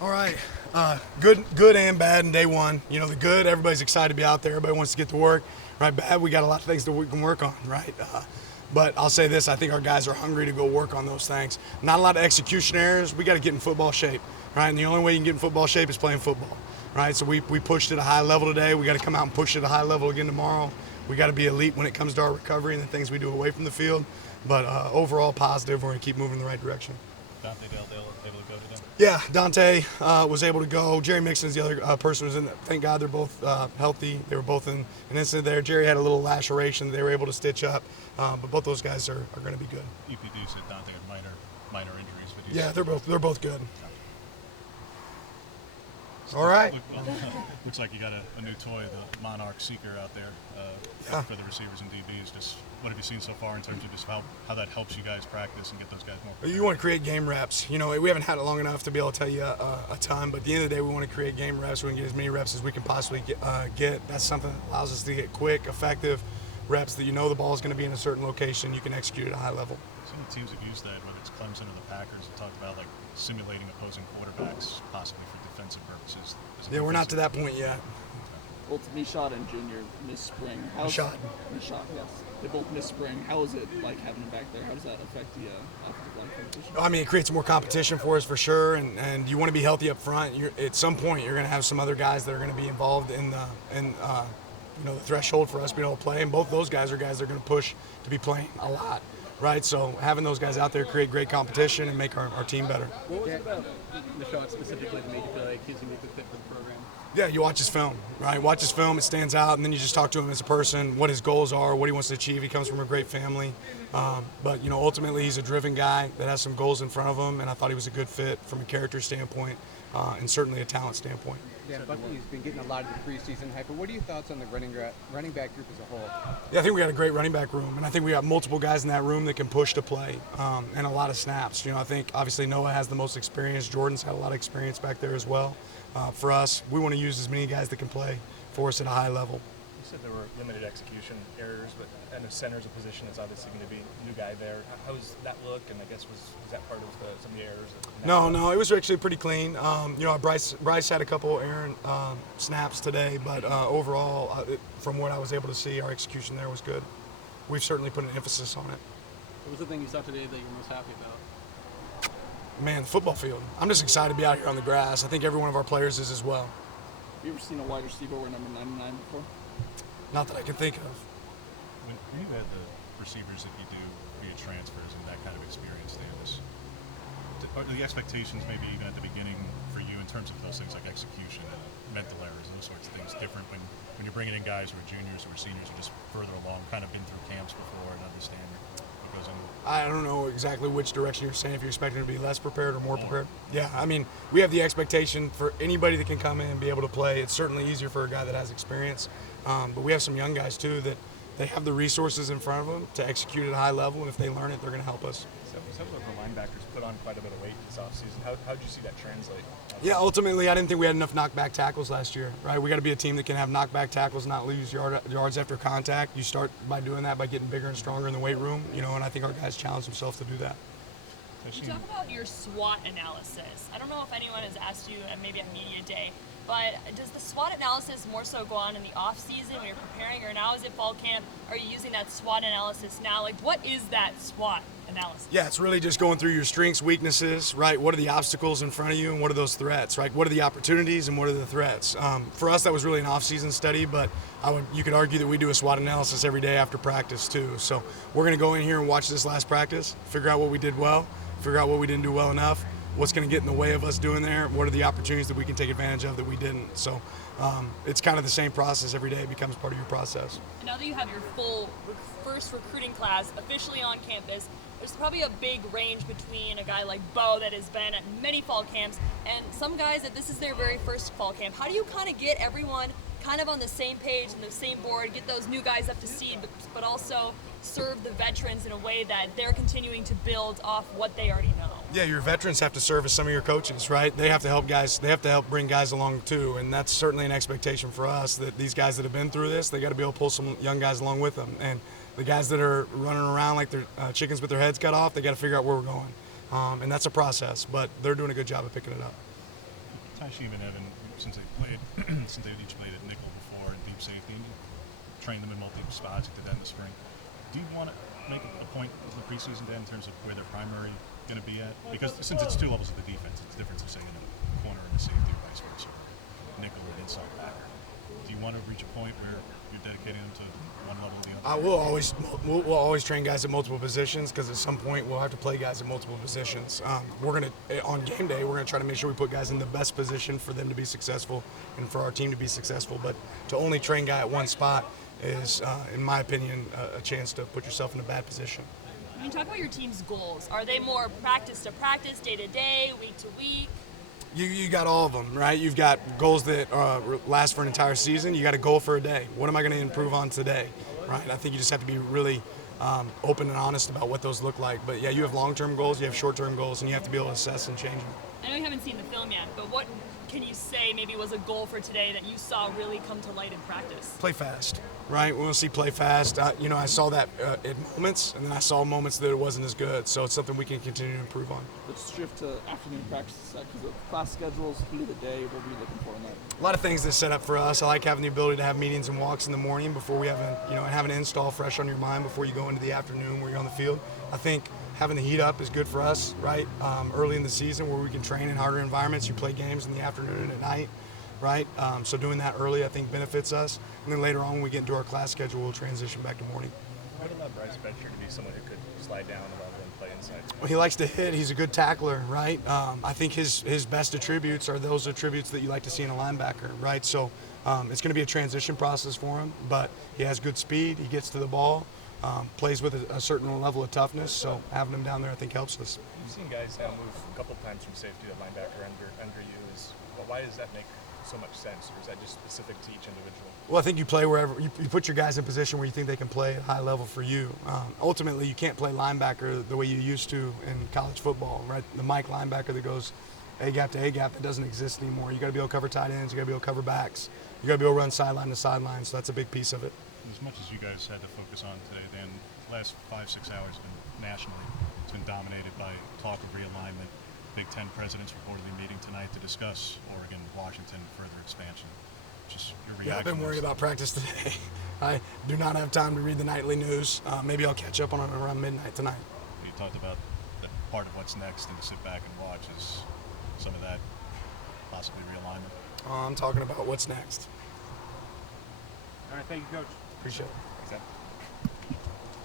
All right. Good and bad in day one. You know, the good, everybody's excited to be out there. Everybody wants to get to work. Right, bad, we got a lot of things that we can work on, right? But I'll say this, I think our guys are hungry to go work on those things. Not a lot of execution errors. We got to get in football shape, right? And the only way you can get in football shape is playing football, right? So we pushed at a high level today. We got to come out and push at a high level again tomorrow. We got to be elite when it comes to our recovery and the things we do away from the field. But overall positive, we're going to keep moving in the right direction. Dante Dale able to go today? Yeah, Dante was able to go. Jerry Mixon's the other person who was in there. Thank God they're both healthy. They were both in an incident there. Jerry had a little laceration they were able to stitch up, but both those guys are going to be good. EPD said Dante had minor injuries. But Yeah, they're both good. All right. Looks like you got a new toy, the Monarch Seeker out there for the receivers and DBs. Just what have you seen so far in terms of just how that helps you guys practice and get those guys more prepared? You want to create game reps. You know, we haven't had it long enough to be able to tell you a ton, but at the end of the day, we want to create game reps. We want to get as many reps as we can possibly get. That's something that allows us to get quick, effective reps that you know the ball is going to be in a certain location. You can execute at a high level. Some of the teams have used that, whether it's Clemson or the Packers, have talked about like simulating opposing quarterbacks, possibly for defensive purposes. Yeah, we're not to that point yet. Well, it's Mishad and Junior missed spring. Mishad, yes. They both missed spring. How is it like having him back there? How does that affect the offensive line competition? I mean, it creates more competition for us for sure, and you want to be healthy up front. At some point, you're going to have some other guys that are going to be involved in the threshold for us being able to play, and both those guys are guys that are going to push to be playing a lot, right? So having those guys out there create great competition and make our team better. What was it about Mishad specifically to make you feel like he's going to be a good fit for the program? Yeah, you watch his film, right? Watch his film, it stands out, and then you just talk to him as a person, what his goals are, what he wants to achieve. He comes from a great family, but ultimately he's a driven guy that has some goals in front of him, and I thought he was a good fit from a character standpoint and certainly a talent standpoint. Yeah, Buckley's been getting a lot of the preseason hype, but what are your thoughts on the running back group as a whole? Yeah, I think we got a great running back room, and I think we got multiple guys in that room that can push to play and a lot of snaps. I think obviously Noah has the most experience. Jordan's had a lot of experience back there as well. For us, we want to use as many guys that can play for us at a high level. You said there were limited execution errors, but I know center's a position that's obviously going to be a new guy there. How does that look? And I guess was that part of some of the errors? No, it was actually pretty clean. Bryce had a couple errant snaps today, but overall, from what I was able to see, our execution there was good. We've certainly put an emphasis on it. What was the thing you saw today that you're most happy about? Man, the football field. I'm just excited to be out here on the grass. I think every one of our players is as well. Have you ever seen a wide receiver wear number 99 before? Not that I can think of. When you had the receivers that you do via transfers and that kind of experience, are the expectations maybe even at the beginning for you in terms of those things like execution and mental errors, those sorts of things, different when you're bringing in guys who are juniors or seniors who are just further along, kind of been through camps before and understand what goes into it? I don't know exactly which direction you're saying, if you're expecting to be less prepared or more prepared. Yeah, I mean, we have the expectation for anybody that can come in and be able to play. It's certainly easier for a guy that has experience, but we have some young guys too that they have the resources in front of them to execute at a high level, and if they learn it, they're going to help us. Some of the linebackers put on quite a bit of weight this offseason. How did you see that translate? Yeah, ultimately, I didn't think we had enough knockback tackles last year, right? We got to be a team that can have knockback tackles, not lose yards after contact. You start by doing that by getting bigger and stronger in the weight room, and I think our guys challenge themselves to do that. You talk about your SWOT analysis. I don't know if anyone has asked you, maybe at Media Day, but does the SWOT analysis more so go on in the off season when you're preparing, or now is it fall camp? Are you using that SWOT analysis now? Like, what is that SWOT analysis? Yeah, it's really just going through your strengths, weaknesses, right? What are the obstacles in front of you, and what are those threats, right? What are the opportunities, and what are the threats? For us, that was really an off-season study, but you could argue that we do a SWOT analysis every day after practice too. So we're going to go in here and watch this last practice, figure out what we did well, figure out what we didn't do well enough, what's going to get in the way of us doing there, what are the opportunities that we can take advantage of that we didn't. So it's kind of the same process every day. It becomes part of your process. Now that you have your full first recruiting class officially on campus, there's probably a big range between a guy like Bo that has been at many fall camps and some guys that this is their very first fall camp. How do you kind of get everyone kind of on the same page and the same board, get those new guys up to speed, but also serve the veterans in a way that they're continuing to build off what they already know? Yeah, your veterans have to serve as some of your coaches, right? They have to help guys. They have to help bring guys along too, and that's certainly an expectation for us that these guys that have been through this, they got to be able to pull some young guys along with them. And the guys that are running around like they're chickens with their heads cut off, they got to figure out where we're going. And that's a process, but they're doing a good job of picking it up. Taishiv and Evan, since they played, since they each played at nickel before and deep safety, and you trained them in multiple spots, you did that in the spring. Do you want to make a point in the preseason, Dan, in terms of where their primary going to be at? Because since it's two levels of the defense, it's different to say in a corner and a safety or vice versa, nickel and inside backer. Do you want to reach a point where you're dedicating them to one level or the other? We'll always train guys at multiple positions because at some point we'll have to play guys at multiple positions. We're gonna on game day we're gonna try to make sure we put guys in the best position for them to be successful and for our team to be successful. But to only train guy at one spot is, in my opinion, a chance to put yourself in a bad position. When you talk about your team's goals, are they more practice to practice, day to day, week to week? You got all of them, right? You've got goals that last for an entire season. You got a goal for a day. What am I going to improve on today, right? I think you just have to be really open and honest about what those look like. But yeah, you have long-term goals, you have short-term goals, and you have to be able to assess and change them. I know you haven't seen the film yet, but what can you say maybe was a goal for today that you saw really come to light in practice? Play fast, right? We want to see play fast. I saw that at moments, and then I saw moments that it wasn't as good. So it's something we can continue to improve on. Let's shift to afternoon practice because the class schedules, heat of the day. What were you looking for in that? A lot of things that set up for us. I like having the ability to have meetings and walks in the morning before we have an install fresh on your mind before you go into the afternoon where you're on the field. I think having the heat up is good for us, right? Early in the season where we can train in harder environments. You play games in the afternoon and at night, right? So doing that early, I think, benefits us. And then later on, when we get into our class schedule, we'll transition back to morning. What allowed Bryce Betcher to be someone who could slide down a level and play inside? Well, he likes to hit. He's a good tackler, right? I think his best attributes are those attributes that you like to see in a linebacker, right? So it's going to be a transition process for him, but he has good speed. He gets to the ball, plays with a certain level of toughness. So having him down there, I think, helps us. You've seen guys now move a couple times from safety to linebacker under you. Why does that make so much sense, or is that just specific to each individual? Well, I think you play wherever you put your guys in position where you think they can play at a high level for you. Ultimately, you can't play linebacker the way you used to in college football, right? The Mike linebacker that goes A gap to A gap, that doesn't exist anymore. You got to be able to cover tight ends. You got to be able to cover backs. You got to be able to run sideline to sideline. So that's a big piece of it. As much as you guys had to focus on today, Dan, the last 5-6 hours have been nationally. It's been dominated by talk of realignment. Big Ten presidents reportedly meeting tonight to discuss Oregon, Washington, further expansion. Just your reaction. Yeah, I've been worried about practice today. I do not have time to read the nightly news. Maybe I'll catch up on it around midnight tonight. You talked about that part of what's next and to sit back and watch is some of that possibly realignment. I'm talking about what's next. All right, thank you, Coach. Appreciate it.